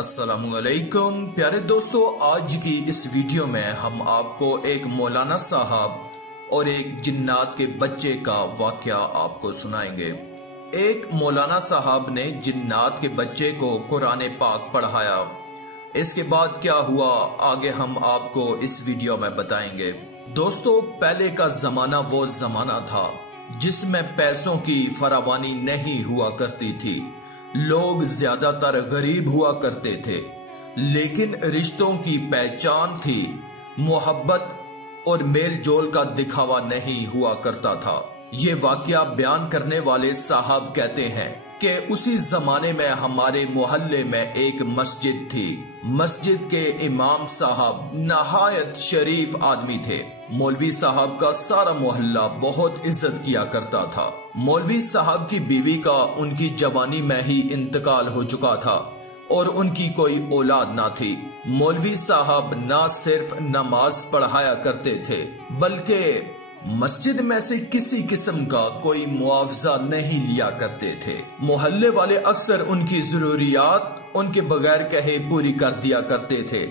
अस्सलामुअलैकुम प्यारे दोस्तों, आज की इस वीडियो में हम आपको एक मौलाना साहब और एक जिन्नात के बच्चे का वाकया आपको सुनाएंगे। एक मौलाना साहब ने जिन्नात के बच्चे को कुरान पाक पढ़ाया। इसके बाद क्या हुआ आगे हम आपको इस वीडियो में बताएंगे। दोस्तों, पहले का जमाना वो जमाना था जिसमें पैसों की फरावानी नहीं हुआ करती थी। लोग ज्यादातर गरीब हुआ करते थे, लेकिन रिश्तों की पहचान थी। मोहब्बत और मेल जोल का दिखावा नहीं हुआ करता था। ये वाकया बयान करने वाले साहब कहते हैं कि उसी जमाने में हमारे मोहल्ले में एक मस्जिद थी। मस्जिद के इमाम साहब नहायत शरीफ आदमी थे। मौलवी साहब का सारा मोहल्ला बहुत इज्जत किया करता था। मौलवी साहब की बीवी का उनकी जवानी में ही इंतकाल हो चुका था और उनकी कोई औलाद ना थी। मौलवी साहब ना सिर्फ नमाज पढ़ाया करते थे, बल्कि मस्जिद में से किसी किस्म का कोई मुआवजा नहीं लिया करते थे। मोहल्ले वाले अक्सर उनकी जरूरियात उनके बगैर कहे पूरी कर दिया करते थे।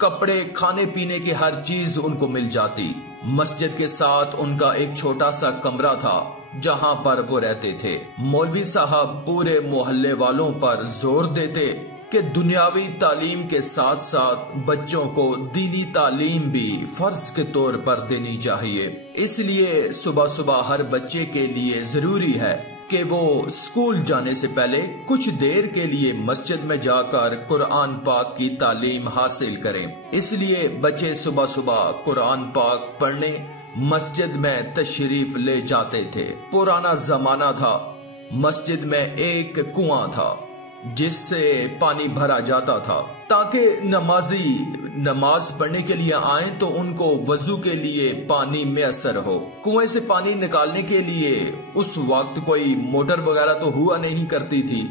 कपड़े, खाने पीने की हर चीज उनको मिल जाती। मस्जिद के साथ उनका एक छोटा सा कमरा था जहां पर वो रहते थे। मौलवी साहब पूरे मोहल्ले वालों पर जोर देते कि दुनियावी तालीम के साथ साथ बच्चों को दीनी तालीम भी फर्ज के तौर पर देनी चाहिए। इसलिए सुबह सुबह हर बच्चे के लिए जरूरी है कि वो स्कूल जाने से पहले कुछ देर के लिए मस्जिद में जाकर कुरान पाक की तालीम हासिल करें। इसलिए बच्चे सुबह सुबह कुरान पाक पढ़ने मस्जिद में तशरीफ ले जाते थे। पुराना जमाना था, मस्जिद में एक कुआं था जिससे पानी भरा जाता था ताकि नमाजी नमाज पढ़ने के लिए आए तो उनको वजू के लिए पानी मैसर हो। कुएं से पानी निकालने के लिए उस वक्त कोई मोटर वगैरह तो हुआ नहीं करती थी,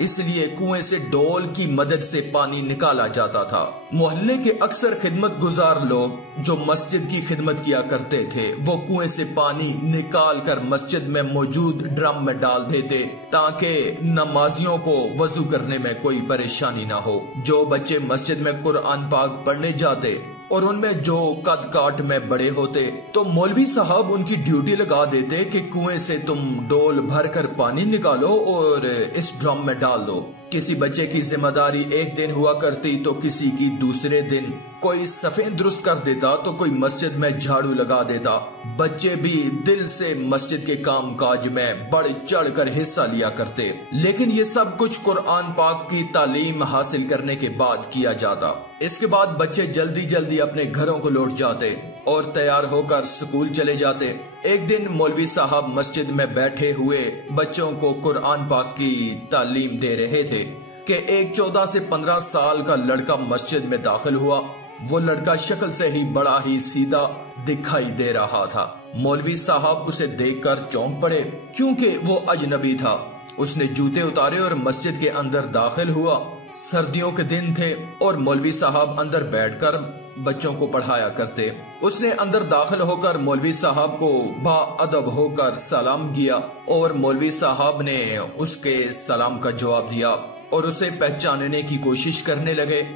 इसलिए कुएं से डोल की मदद से पानी निकाला जाता था। मोहल्ले के अक्सर खिदमत गुजार लोग जो मस्जिद की खिदमत किया करते थे वो कुएं से पानी निकाल कर मस्जिद में मौजूद ड्रम में डाल देते ताकि नमाजियों को वजू करने में कोई परेशानी ना हो। जो बच्चे मस्जिद में कुरान पाक पढ़ने जाते और उनमें जो कद काट में बड़े होते तो मौलवी साहब उनकी ड्यूटी लगा देते कि कुएं से तुम डोल भर कर पानी निकालो और इस ड्रम में डाल दो। किसी बच्चे की जिम्मेदारी एक दिन हुआ करती तो किसी की दूसरे दिन। कोई सफेद दुरुस्त कर देता तो कोई मस्जिद में झाड़ू लगा देता। बच्चे भी दिल से मस्जिद के काम काज में बढ़ चढ़ कर हिस्सा लिया करते, लेकिन ये सब कुछ कुरान पाक की तालीम हासिल करने के बाद किया जाता। इसके बाद बच्चे जल्दी जल्दी अपने घरों को लौट जाते और तैयार होकर स्कूल चले जाते। एक दिन मौलवी साहब मस्जिद में बैठे हुए बच्चों को कुरान पाक की तालीम दे रहे थे कि एक 14 से 15 साल का लड़का मस्जिद में दाखिल हुआ। वो लड़का शक्ल से ही बड़ा ही सीधा दिखाई दे रहा था। मौलवी साहब उसे देखकर चौंक पड़े क्योंकि वो अजनबी था। उसने जूते उतारे और मस्जिद के अंदर दाखिल हुआ। सर्दियों के दिन थे और मौलवी साहब अंदर बैठकर बच्चों को पढ़ाया करते। उसने अंदर दाखिल होकर मौलवी साहब को बाअदब होकर सलाम किया और मौलवी साहब ने उसके सलाम का जवाब दिया और उसे पहचानने की कोशिश करने लगे,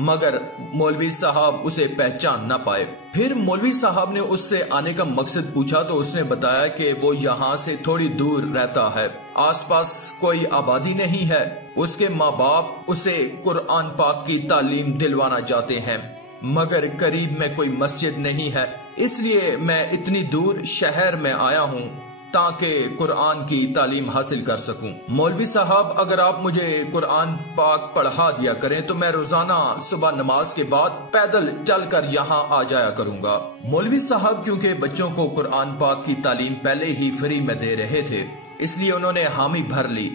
मगर मौलवी साहब उसे पहचान न पाए। फिर मौलवी साहब ने उससे आने का मकसद पूछा तो उसने बताया कि वो यहाँ से थोड़ी दूर रहता है, आसपास कोई आबादी नहीं है। उसके माँ बाप उसे कुरान पाक की तालीम दिलवाना चाहते हैं, मगर करीब में कोई मस्जिद नहीं है, इसलिए मैं इतनी दूर शहर में आया हूँ ताकि कुरान की तालीम हासिल कर सकूं। मौलवी साहब, अगर आप मुझे कुरान पाक पढ़ा दिया करें तो मैं रोजाना सुबह नमाज के बाद पैदल चलकर यहाँ आ जाया करूँगा। मौलवी साहब क्योंकि बच्चों को कुरान पाक की तालीम पहले ही फ्री में दे रहे थे, इसलिए उन्होंने हामी भर ली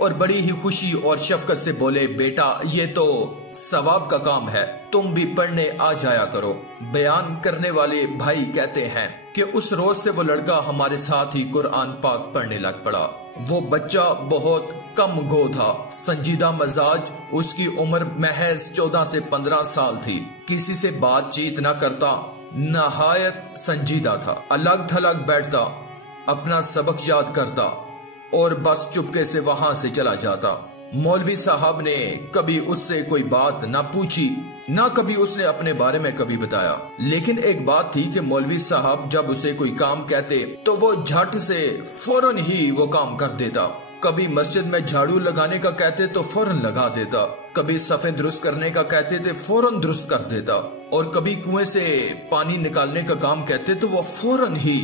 और बड़ी ही खुशी और शफकत से बोले, बेटा ये तो सवाब का काम है, तुम भी पढ़ने आ जाया करो। बयान करने वाले भाई कहते हैं कि उस रोज से वो लड़का हमारे साथ ही कुरान पाक पढ़ने लग पड़ा। वो बच्चा बहुत कम गो था, संजीदा मजाज, उसकी उम्र महज 14 से 15 साल थी। किसी से बातचीत न करता, नहायत संजीदा था। अलग थलग बैठता, अपना सबक याद करता और बस चुपके से वहां से चला जाता। मौलवी साहब ने कभी उससे कोई बात ना पूछी, ना कभी उसने अपने बारे में कभी बताया। लेकिन एक बात थी कि मौलवी साहब जब उसे कोई काम कहते तो वो झट से फौरन ही वो काम कर देता। कभी मस्जिद में झाड़ू लगाने का कहते तो फौरन लगा देता, कभी सफे दुरुस्त करने का कहते थे फौरन दुरुस्त कर देता, और कभी कुएं से पानी निकालने का काम कहते तो वो फौरन ही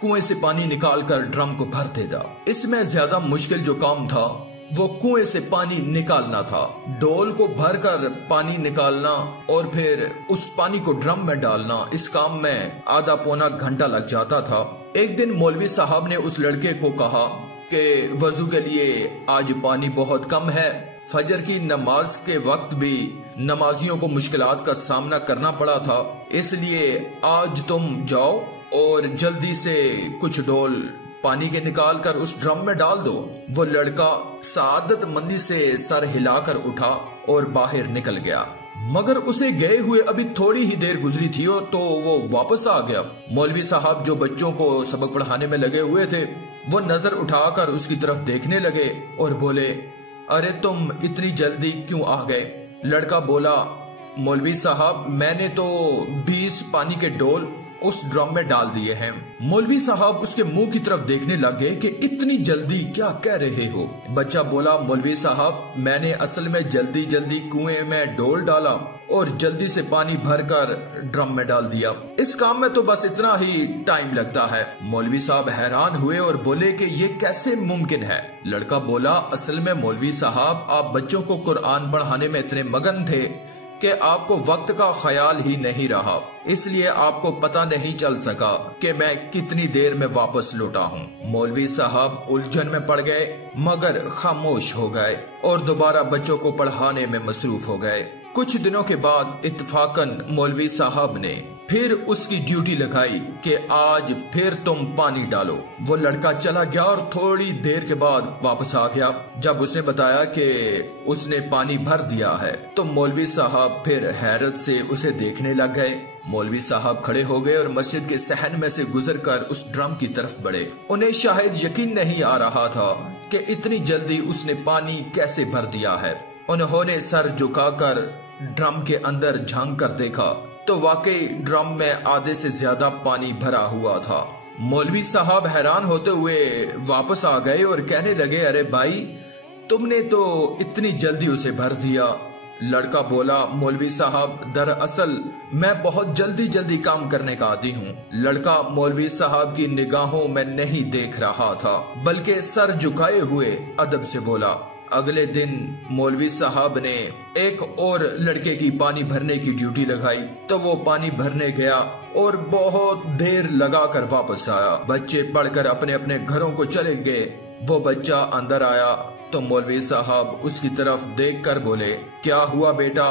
कुएं से पानी निकाल कर ड्रम को भर देता। इसमें ज्यादा मुश्किल जो काम था वो कुएं से पानी निकालना था। डोल को भरकर पानी निकालना और फिर उस पानी को ड्रम में डालना, इस काम में आधा पौना घंटा लग जाता था। एक दिन मौलवी साहब ने उस लड़के को कहा कि वजू के लिए आज पानी बहुत कम है, फजर की नमाज के वक्त भी नमाजियों को मुश्किलात का सामना करना पड़ा था, इसलिए आज तुम जाओ और जल्दी से कुछ डोल पानी के निकाल कर उस ड्रम में डाल दो। वो लड़का सादत मंदी से सर हिलाकर उठा और बाहर निकल गया। मगर उसे गए हुए अभी थोड़ी ही देर गुजरी थी और तो वो वापस आ गया। मौलवी साहब जो बच्चों को सबक पढ़ाने में लगे हुए थे वो नजर उठाकर उसकी तरफ देखने लगे और बोले, अरे तुम इतनी जल्दी क्यों आ गए? लड़का बोला, मौलवी साहब मैंने तो 20 पानी के डोल उस ड्रम में डाल दिए हैं। मौलवी साहब उसके मुंह की तरफ देखने लगे कि इतनी जल्दी क्या कह रहे हो? बच्चा बोला, मौलवी साहब मैंने असल में जल्दी जल्दी कुएं में डोल डाला और जल्दी से पानी भरकर ड्रम में डाल दिया। इस काम में तो बस इतना ही टाइम लगता है। मौलवी साहब हैरान हुए और बोले कि ये कैसे मुमकिन है? लड़का बोला, असल में मौलवी साहब आप बच्चों को कुरान पढ़ाने में इतने मगन थे कि आपको वक्त का ख्याल ही नहीं रहा, इसलिए आपको पता नहीं चल सका कि मैं कितनी देर में वापस लौटा हूँ। मौलवी साहब उलझन में पड़ गए मगर खामोश हो गए और दोबारा बच्चों को पढ़ाने में मसरूफ हो गए। कुछ दिनों के बाद इत्तफाकन मौलवी साहब ने फिर उसकी ड्यूटी लगाई कि आज फिर तुम पानी डालो। वो लड़का चला गया और थोड़ी देर के बाद वापस आ गया। जब उसने बताया कि उसने पानी भर दिया है तो मौलवी साहब फिर हैरत से उसे देखने लग गए। मौलवी साहब खड़े हो गए और मस्जिद के सहन में से गुजरकर उस ड्रम की तरफ बढ़े। उन्हें शायद यकीन नहीं आ रहा था कि इतनी जल्दी उसने पानी कैसे भर दिया है। उन्होंने सर झुकाकर ड्रम के अंदर झांक कर देखा तो वाकई ड्रम में आधे से ज्यादा पानी भरा हुआ था। मौलवी साहब हैरान होते हुए वापस आ गए और कहने लगे, अरे भाई तुमने तो इतनी जल्दी उसे भर दिया। लड़का बोला, मौलवी साहब दरअसल मैं बहुत जल्दी जल्दी काम करने का आदी हूँ। लड़का मौलवी साहब की निगाहों में नहीं देख रहा था बल्कि सर झुकाए हुए अदब से बोला। अगले दिन मौलवी साहब ने एक और लड़के की पानी भरने की ड्यूटी लगाई तो वो पानी भरने गया और बहुत देर लगाकर वापस आया। बच्चे पढ़कर अपने अपने घरों को चले गए। वो बच्चा अंदर आया तो मौलवी साहब उसकी तरफ देखकर बोले, क्या हुआ बेटा,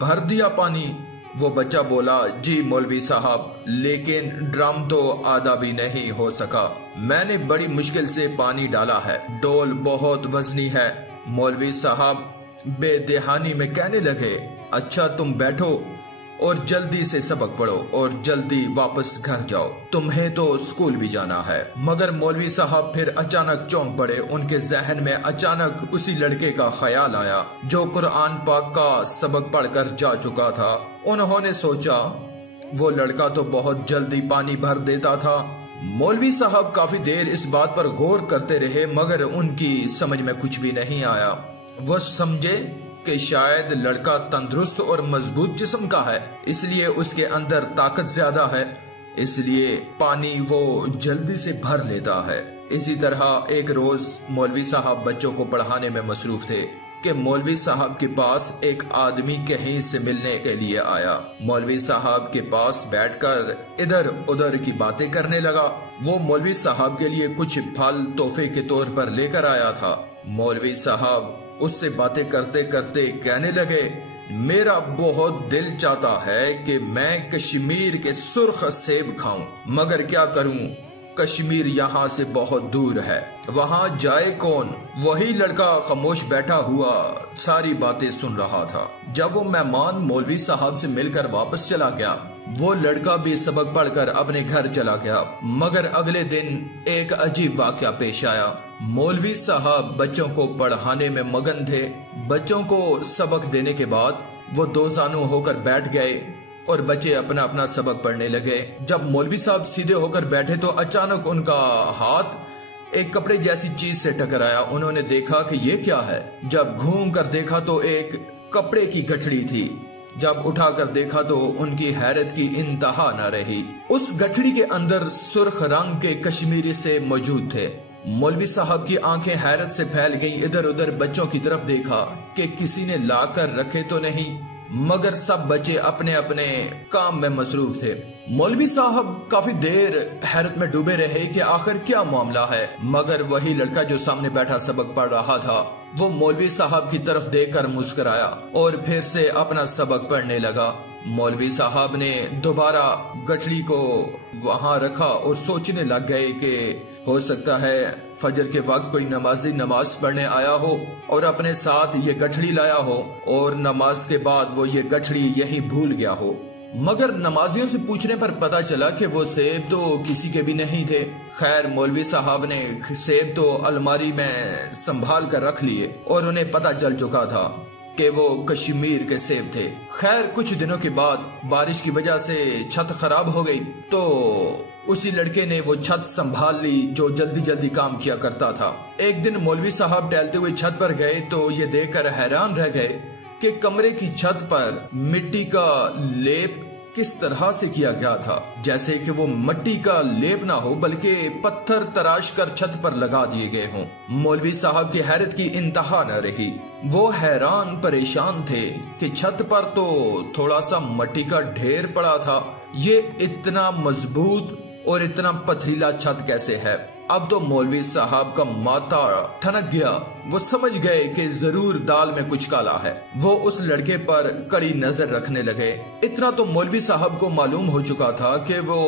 भर दिया पानी? वो बच्चा बोला, जी मौलवी साहब, लेकिन ड्रम तो आधा भी नहीं हो सका। मैंने बड़ी मुश्किल से पानी डाला है, डोल बहुत वजनी है। मौलवी साहब बेदहानी में कहने लगे, अच्छा तुम बैठो और जल्दी से सबक पढ़ो और जल्दी वापस घर जाओ, तुम्हें तो स्कूल भी जाना है। मगर मौलवी साहब फिर अचानक चौंक पड़े। उनके जहन में अचानक उसी लड़के का ख्याल आया जो कुरान पाक का सबक पढ़कर जा चुका था। उन्होंने सोचा वो लड़का तो बहुत जल्दी पानी भर देता था। मौलवी साहब काफी देर इस बात पर गौर करते रहे मगर उनकी समझ में कुछ भी नहीं आया। वो समझे कि शायद लड़का तंदुरुस्त और मजबूत जिस्म का है, इसलिए उसके अंदर ताकत ज्यादा है, इसलिए पानी वो जल्दी से भर लेता है। इसी तरह एक रोज मौलवी साहब बच्चों को पढ़ाने में मसरूफ थे कि मौलवी साहब के पास एक आदमी कहीं से मिलने के लिए आया। मौलवी साहब के पास बैठकर इधर उधर की बातें करने लगा। वो मौलवी साहब के लिए कुछ फल तोहफे के तौर पर लेकर आया था। मौलवी साहब उससे बातें करते करते कहने लगे, मेरा बहुत दिल चाहता है कि मैं कश्मीर के सुर्ख सेब खाऊं, मगर क्या करूं, कश्मीर यहाँ से बहुत दूर है, वहाँ जाए कौन? वही लड़का खामोश बैठा हुआ सारी बातें सुन रहा था। जब वो मेहमान मौलवी साहब से मिलकर वापस चला गया, वो लड़का भी सबक पढ़कर अपने घर चला गया। मगर अगले दिन एक अजीब वाकया पेश आया। मौलवी साहब बच्चों को पढ़ाने में मगन थे। बच्चों को सबक देने के बाद वो दो जानू होकर बैठ गए और बच्चे अपना अपना सबक पढ़ने लगे। जब मौलवी साहब सीधे होकर बैठे तो अचानक उनका हाथ एक कपड़े जैसी चीज से टकराया। उन्होंने देखा कि ये क्या है। जब घूम कर देखा तो एक कपड़े की गठड़ी थी। जब उठाकर देखा तो उनकी हैरत की इंतहा न रही। उस गठड़ी के अंदर सुर्ख रंग के कश्मीरी से मौजूद थे। मौलवी साहब की आंखें हैरत से फैल गईं। इधर उधर बच्चों की तरफ देखा कि किसी ने लाकर रखे तो नहीं, मगर सब बच्चे अपने अपने काम में मसरूफ थे। मौलवी साहब काफी देर हैरत में डूबे रहे कि आखिर क्या मामला है। मगर वही लड़का जो सामने बैठा सबक पढ़ रहा था, वो मौलवी साहब की तरफ देखकर मुस्कुराया और फिर से अपना सबक पढ़ने लगा। मौलवी साहब ने दोबारा गठड़ी को वहां रखा और सोचने लग गए कि हो सकता है फजर के वक्त कोई नमाजी नमाज पढ़ने आया हो और अपने साथ ये गठड़ी लाया हो और नमाज के बाद वो ये गठड़ी यहीं भूल गया हो। मगर नमाजियों से पूछने पर पता चला कि वो सेब तो किसी के भी नहीं थे। खैर मौलवी साहब ने सेब तो अलमारी में संभाल कर रख लिए और उन्हें पता चल चुका था कि वो कश्मीर के सेब थे। खैर कुछ दिनों के बाद बारिश की वजह से छत खराब हो गई तो उसी लड़के ने वो छत संभाल ली जो जल्दी जल्दी काम किया करता था। एक दिन मौलवी साहब टहलते हुए छत पर गए तो ये देखकर हैरान रह गए कि कमरे की छत पर मिट्टी का लेप किस तरह से किया गया था, जैसे कि वो मिट्टी का लेप ना हो बल्कि पत्थर तराश कर छत पर लगा दिए गए हों। मौलवी साहब की हैरत की इंतहा न रही। वो हैरान परेशान थे कि छत पर तो थोड़ा सा मिट्टी का ढेर पड़ा था, ये इतना मजबूत और इतना पथरीला छत कैसे है। अब तो मौलवी साहब का माथा ठनक गया। वो समझ गए कि जरूर दाल में कुछ काला है। वो उस लड़के पर कड़ी नजर रखने लगे। इतना तो मौलवी साहब को मालूम हो चुका था कि वो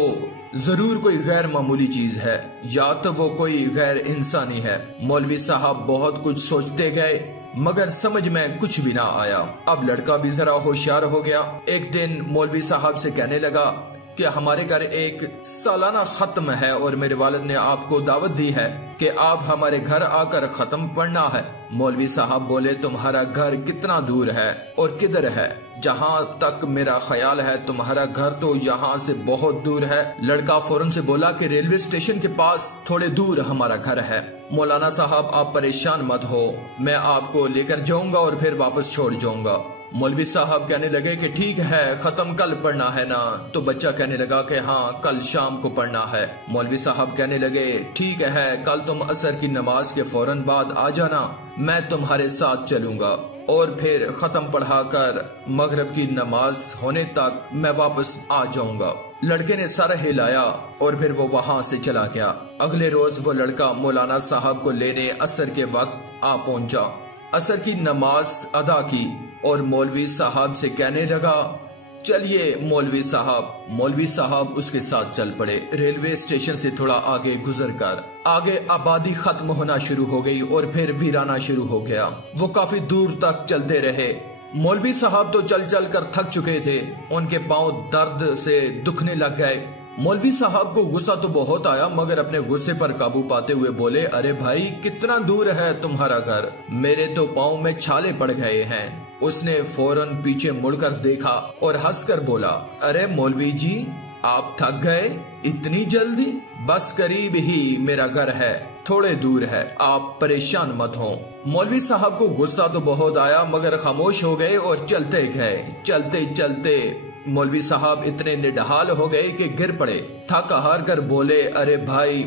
जरूर कोई गैर मामूली चीज है, या तो वो कोई गैर इंसानी है। मौलवी साहब बहुत कुछ सोचते गए मगर समझ में कुछ भी ना आया। अब लड़का भी जरा होशियार हो गया। एक दिन मौलवी साहब से कहने लगा कि हमारे घर एक सालाना खत्म है और मेरे वालिद ने आपको दावत दी है कि आप हमारे घर आकर खत्म पढ़ना है। मौलवी साहब बोले, तुम्हारा घर कितना दूर है और किधर है? जहाँ तक मेरा ख्याल है तुम्हारा घर तो यहाँ से बहुत दूर है। लड़का फौरन से बोला कि रेलवे स्टेशन के पास थोड़े दूर हमारा घर है। मौलाना साहब आप परेशान मत हो, मैं आपको लेकर जाऊंगा और फिर वापस छोड़ जाऊंगा। मौलवी साहब कहने लगे कि ठीक है, खत्म कल पढ़ना है ना? तो बच्चा कहने लगा कि हाँ कल शाम को पढ़ना है। मौलवी साहब कहने लगे ठीक है, कल तुम असर की नमाज के फौरन बाद आ जाना, मैं तुम्हारे साथ चलूंगा और फिर खत्म पढ़ाकर मगरिब की नमाज होने तक मैं वापस आ जाऊंगा। लड़के ने सर हिलाया और फिर वो वहां से चला गया। अगले रोज वो लड़का मौलाना साहब को लेने असर के वक्त आ पहुंचा। असर की नमाज अदा की और मौलवी साहब से कहने लगा चलिए मौलवी साहब। मौलवी साहब उसके साथ चल पड़े। रेलवे स्टेशन से थोड़ा आगे गुजरकर आगे आबादी खत्म होना शुरू हो गई और फिर वीराना शुरू हो गया। वो काफी दूर तक चलते रहे। मौलवी साहब तो चल चल कर थक चुके थे, उनके पांव दर्द से दुखने लग गए। मौलवी साहब को गुस्सा तो बहुत आया मगर अपने गुस्से पर काबू पाते हुए बोले, अरे भाई कितना दूर है तुम्हारा घर? मेरे तो पाँव में छाले पड़ गए हैं। उसने फौरन पीछे मुड़कर देखा और हंसकर बोला, अरे मौलवी जी आप थक गए इतनी जल्दी? बस करीब ही मेरा घर है, थोड़े दूर है, आप परेशान मत हो। मौलवी साहब को गुस्सा तो बहुत आया मगर खामोश हो गए और चलते गए। चलते चलते मौलवी साहब इतने निढाल हो गए कि गिर पड़े। थक हार कर बोले, अरे भाई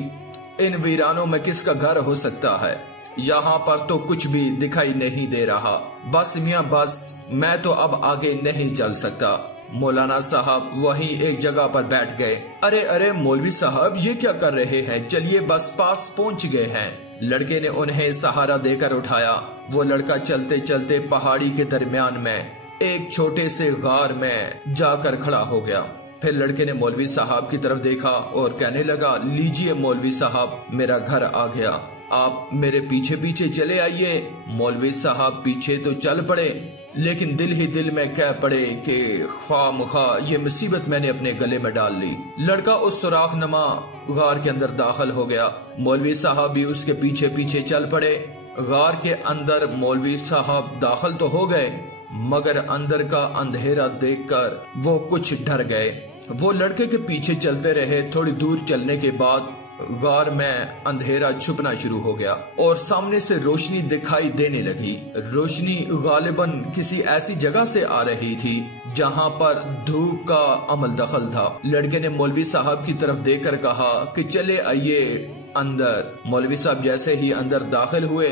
इन वीरानों में किसका घर हो सकता है? यहाँ पर तो कुछ भी दिखाई नहीं दे रहा। बस मियाँ बस, मैं तो अब आगे नहीं चल सकता। मौलाना साहब वहीं एक जगह पर बैठ गए। अरे अरे मौलवी साहब ये क्या कर रहे हैं? चलिए बस पास पहुँच गए हैं। लड़के ने उन्हें सहारा देकर उठाया। वो लड़का चलते चलते पहाड़ी के दरमियान में एक छोटे से गार में जाकर खड़ा हो गया। फिर लड़के ने मौलवी साहब की तरफ देखा और कहने लगा, लीजिए मौलवी साहब मेरा घर आ गया, आप मेरे पीछे पीछे चले आइए। मौलवी साहब पीछे तो चल पड़े लेकिन दिल ही दिल में कह पड़े कि ख्वामखा ये मुसीबत मैंने अपने गले में डाल ली। लड़का उस सुराख नमा गार के अंदर दाखिल हो गया। मौलवी साहब भी उसके पीछे पीछे चल पड़े। गार के अंदर मौलवी साहब दाखिल तो हो गए, मगर अंदर का अंधेरा देखकर वो कुछ डर गए। वो लड़के के पीछे चलते रहे। थोड़ी दूर चलने के बाद गार में अंधेरा छुपना शुरू हो गया और सामने से रोशनी दिखाई देने लगी। रोशनी गालिबन किसी ऐसी जगह से आ रही थी जहां पर धूप का अमल दखल था। लड़के ने मौलवी साहब की तरफ देखकर कहा कि चले आइए अंदर। मौलवी साहब जैसे ही अंदर दाखिल हुए,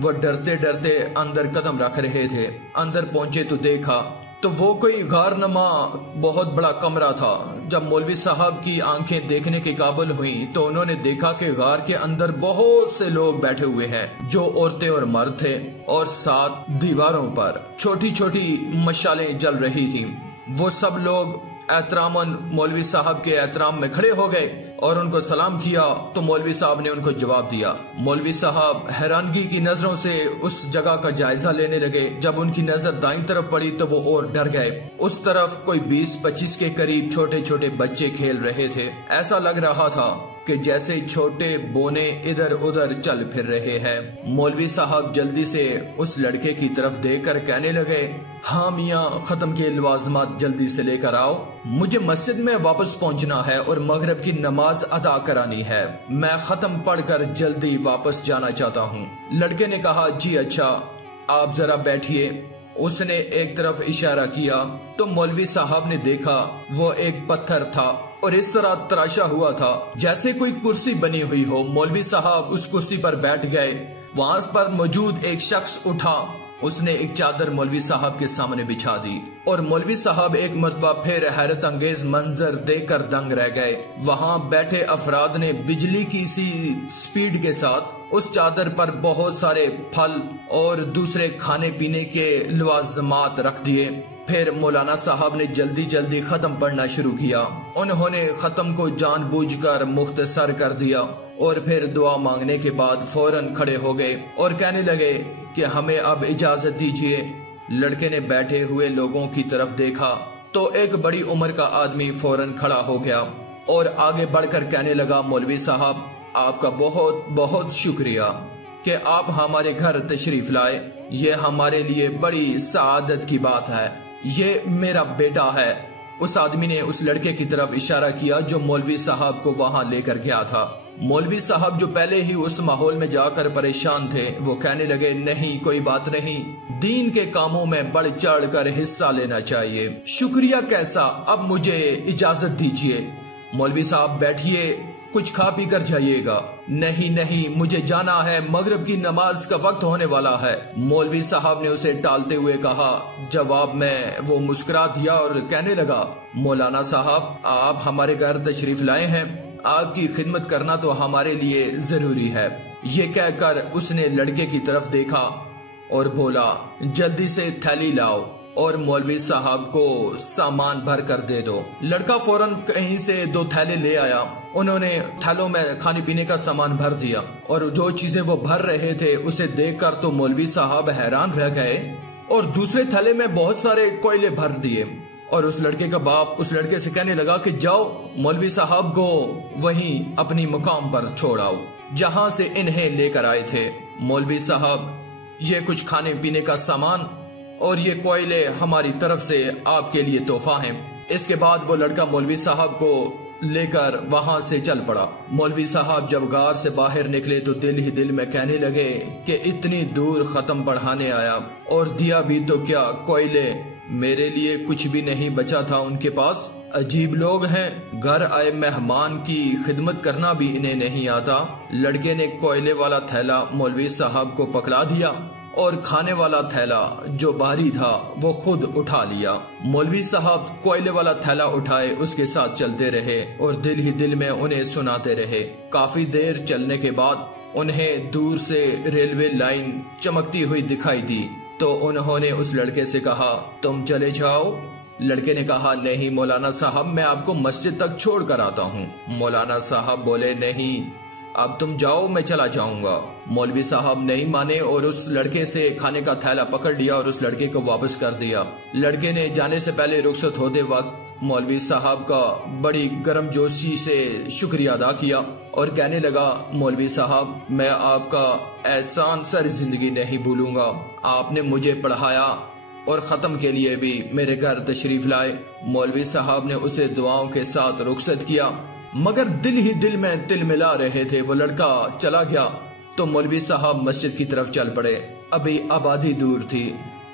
वो डरते डरते अंदर कदम रख रहे थे। अंदर पहुंचे तो देखा तो वो कोई गारनमा बहुत बड़ा कमरा था। जब मौलवी साहब की आंखें देखने के काबिल हुई तो उन्होंने देखा कि गार के अंदर बहुत से लोग बैठे हुए हैं, जो औरतें और मर्द थे, और साथ दीवारों पर छोटी छोटी मशालें जल रही थी। वो सब लोग एहतरामन मौलवी साहब के एहतराम में खड़े हो गए और उनको सलाम किया तो मौलवी साहब ने उनको जवाब दिया। मौलवी साहब हैरानगी की नजरों से उस जगह का जायजा लेने लगे। जब उनकी नजर दाईं तरफ पड़ी तो वो और डर गए। उस तरफ कोई 20-25 के करीब छोटे छोटे बच्चे खेल रहे थे। ऐसा लग रहा था कि जैसे छोटे बोने इधर उधर चल फिर रहे हैं। मौलवी साहब जल्दी से उस लड़के की तरफ देखकर कहने लगे, हाँ मियाँ, खत्म के लवाजमात जल्दी से लेकर आओ। मुझे मस्जिद में वापस पहुंचना है और मगरिब की नमाज अदा करानी है। मैं खत्म पढ़कर जल्दी वापस जाना चाहता हूँ। लड़के ने कहा, जी अच्छा, आप जरा बैठिए। उसने एक तरफ इशारा किया तो मौलवी साहब ने देखा वो एक पत्थर था और इस तरह तराशा हुआ था जैसे कोई कुर्सी बनी हुई हो। मौलवी साहब उस कुर्सी पर बैठ गए। वहां पर मौजूद एक शख्स उठा, उसने एक चादर मौलवी साहब के सामने बिछा दी और मौलवी साहब एक मरतबा फिर हैरत अंगेज मंजर देखकर दंग रह गए। वहां बैठे अफराद ने बिजली की सी स्पीड के साथ उस चादर पर बहुत सारे फल और दूसरे खाने पीने के लवाजमात रख दिए। फिर मौलाना साहब ने जल्दी जल्दी खत्म पढ़ना शुरू किया। उन्होंने खत्म को जानबूझकर मुख्तसर कर दिया और फिर दुआ मांगने के बाद फौरन खड़े हो गए और कहने लगे कि हमें अब इजाजत दीजिए। लड़के ने बैठे हुए लोगों की तरफ देखा तो एक बड़ी उम्र का आदमी फौरन खड़ा हो गया और आगे बढ़कर कहने लगा, मौलवी साहब, आपका बहुत बहुत शुक्रिया कि आप हमारे घर तशरीफ लाए। ये हमारे लिए बड़ी सआदत की बात है। ये मेरा बेटा है। उस आदमी ने उस लड़के की तरफ इशारा किया जो मौलवी साहब को वहां लेकर गया था। मौलवी साहब जो पहले ही उस माहौल में जाकर परेशान थे, वो कहने लगे, नहीं कोई बात नहीं, दीन के कामों में बढ़ चढ़ कर हिस्सा लेना चाहिए। शुक्रिया कैसा, अब मुझे इजाजत दीजिए। मौलवी साहब बैठिए, कुछ खा पी कर जाइएगा। नहीं नहीं, मुझे जाना है, मगरिब की नमाज का वक्त होने वाला है। मौलवी साहब ने उसे टालते हुए कहा। जवाब में वो मुस्कुरा दिया और कहने लगा, मौलाना साहब, आप हमारे घर तशरीफ लाए हैं, आपकी खिदमत करना तो हमारे लिए जरूरी है। ये कहकर उसने लड़के की तरफ देखा और बोला, जल्दी से थैली लाओ और मौलवी साहब को सामान भर कर दे दो। लड़का फौरन कहीं से 2 थैले ले आया। उन्होंने थैलों में खाने पीने का सामान भर दिया और जो चीजें वो भर रहे थे उसे देखकर तो मौलवी साहब हैरान रह गए और दूसरे थैले में बहुत सारे कोयले भर दिए। और उस लड़के का बाप उस लड़के से कहने लगा कि जाओ, मौलवी साहब को वहीं अपनी मुकाम पर छोड़ आओ जहां से इन्हें लेकर आए थे। मौलवी साहब, ये कुछ खाने पीने का सामान और ये कोयले हमारी तरफ से आपके लिए तोहफा हैं। इसके बाद वो लड़का मौलवी साहब को लेकर वहां से चल पड़ा। मौलवी साहब जब गार से बाहर निकले तो दिल ही दिल में कहने लगे कि इतनी दूर खत्म पढ़ाने आया और दिया भी तो क्या, कोयले, मेरे लिए कुछ भी नहीं बचा था उनके पास। अजीब लोग हैं, घर आए मेहमान की खिदमत करना भी इन्हें नहीं आता। लड़के ने कोयले वाला थैला मौलवी साहब को पकड़ा दिया और खाने वाला थैला जो भारी था वो खुद उठा लिया। मौलवी साहब कोयले वाला थैला उठाए उसके साथ चलते रहे और दिल ही दिल में उन्हें सुनाते रहे। काफी देर चलने के बाद उन्हें दूर से रेलवे लाइन चमकती हुई दिखाई दी तो उन्होंने उस लड़के से कहा, तुम चले जाओ। लड़के ने कहा, नहीं मौलाना साहब, मैं आपको मस्जिद तक छोड़ कर आता हूँ। मौलाना साहब बोले, नहीं, अब तुम जाओ, मैं चला जाऊंगा। मौलवी साहब नहीं माने और उस लड़के से खाने का थैला पकड़ लिया और उस लड़के को वापस कर दिया। लड़के ने जाने से पहले रुखसत होते वक्त मौलवी साहब का बड़ी गर्मजोशी से शुक्रिया अदा किया और कहने लगा, मौलवी साहब, मैं आपका एहसान सारी जिंदगी नहीं भूलूंगा। आपने मुझे पढ़ाया और ख़त्म के लिए भी मेरे घर तशरीफ लाए। मौलवी साहब ने उसे दुआओं के साथ रुखसत किया, मगर दिल ही दिल में तिल मिला रहे थे। वो लड़का चला गया तो मौलवी साहब मस्जिद की तरफ चल पड़े। अभी आबादी दूर थी।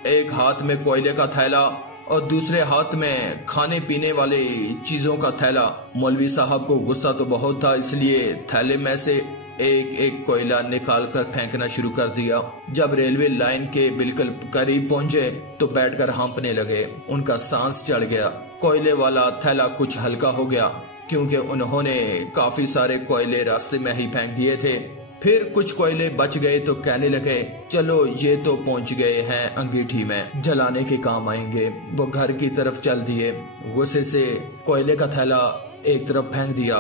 एक हाथ में कोयले का थैला और दूसरे हाथ में खाने पीने वाले चीजों का थैला। मौलवी साहब को गुस्सा तो बहुत था, इसलिए थैले में से एक एक कोयला निकाल कर फेंकना शुरू कर दिया। जब रेलवे लाइन के बिल्कुल करीब पहुंचे तो बैठकर हाँफने लगे। उनका सांस चढ़ गया। कोयले वाला थैला कुछ हल्का हो गया क्योंकि उन्होंने काफी सारे कोयले रास्ते में ही फेंक दिए थे। फिर कुछ कोयले बच गए तो कहने लगे, चलो ये तो पहुंच गए हैं अंगीठी में, जलाने के काम आएंगे। वो घर की तरफ चल दिए। गुस्से से कोयले का थैला एक तरफ फेंक दिया,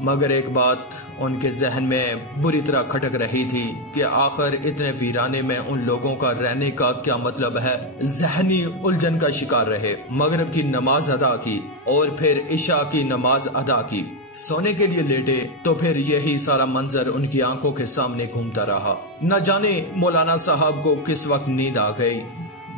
मगर एक बात उनके जहन में बुरी तरह खटक रही थी कि आखिर इतने वीराने में उन लोगों का रहने का क्या मतलब है। जहनी उलझन का शिकार रहे। मगरिब की नमाज अदा की और फिर इशा की नमाज अदा की। सोने के लिए लेटे तो फिर यही सारा मंजर उनकी आंखों के सामने घूमता रहा। न जाने मौलाना साहब को किस वक्त नींद आ गई।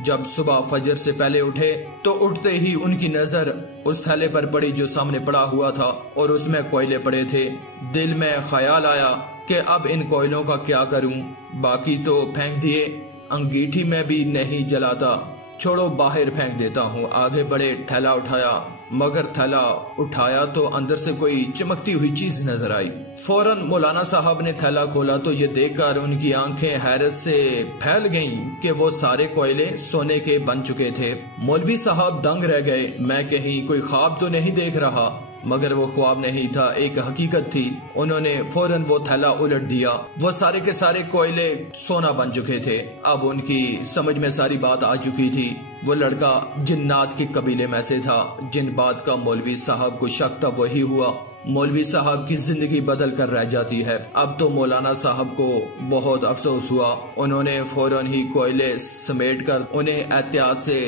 जब सुबह फजर से पहले उठे तो उठते ही उनकी नजर उस थैले पर पड़ी जो सामने पड़ा हुआ था और उसमें कोयले पड़े थे। दिल में ख्याल आया कि अब इन कोयलों का क्या करूं, बाकी तो फेंक दिए, अंगीठी में भी नहीं जलाता, छोड़ो बाहर फेंक देता हूँ। आगे बढ़े, थैला उठाया, मगर थैला उठाया तो अंदर से कोई चमकती हुई चीज नजर आई। फौरन मौलाना साहब ने थैला खोला तो ये देखकर उनकी आंखें हैरत से फैल गईं कि वो सारे कोयले सोने के बन चुके थे। मौलवी साहब दंग रह गए। मैं कहीं कोई ख्वाब तो नहीं देख रहा, मगर वो ख्वाब नहीं था, एक हकीकत थी। उन्होंने फौरन वो थैला उलट दिया। वो सारे के सारे कोयले सोना बन चुके थे। अब उनकी समझ में सारी बात आ चुकी थी। वो लड़का जिन्नात के कबीले में से था। जिन बात का मौलवी साहब को शक था वही हुआ। मौलवी साहब की जिंदगी बदल कर रह जाती है। अब तो मौलाना साहब को बहुत अफसोस हुआ। उन्होंने फौरन ही कोयले समेट कर उन्हें एहतियात से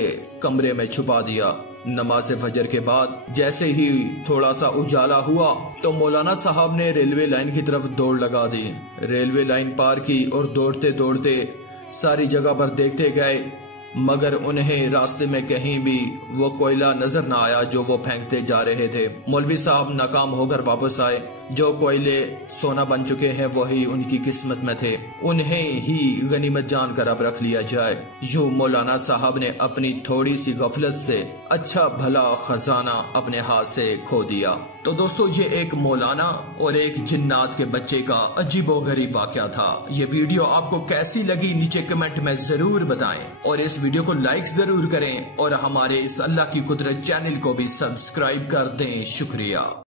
कमरे में छुपा दिया। नमाज फजर के बाद जैसे ही थोड़ा सा उजाला हुआ तो मौलाना साहब ने रेलवे लाइन की तरफ दौड़ लगा दी। रेलवे लाइन पार की और दौड़ते दौड़ते सारी जगह पर देखते गए, मगर उन्हें रास्ते में कहीं भी वो कोयला नजर न आया जो वो फेंकते जा रहे थे। मौलवी साहब नाकाम होकर वापस आए। जो कोयले सोना बन चुके हैं वही उनकी किस्मत में थे, उन्हें ही गनीमत जानकर अब रख लिया जाए। यूं मौलाना साहब ने अपनी थोड़ी सी गफलत से अच्छा भला खजाना अपने हाथ से खो दिया। तो दोस्तों, ये एक मौलाना और एक जिन्नात के बच्चे का अजीबोगरीब वाकया था। ये वीडियो आपको कैसी लगी नीचे कमेंट में जरूर बताएं और इस वीडियो को लाइक जरूर करें और हमारे इस अल्लाह की कुदरत चैनल को भी सब्सक्राइब कर दें। शुक्रिया।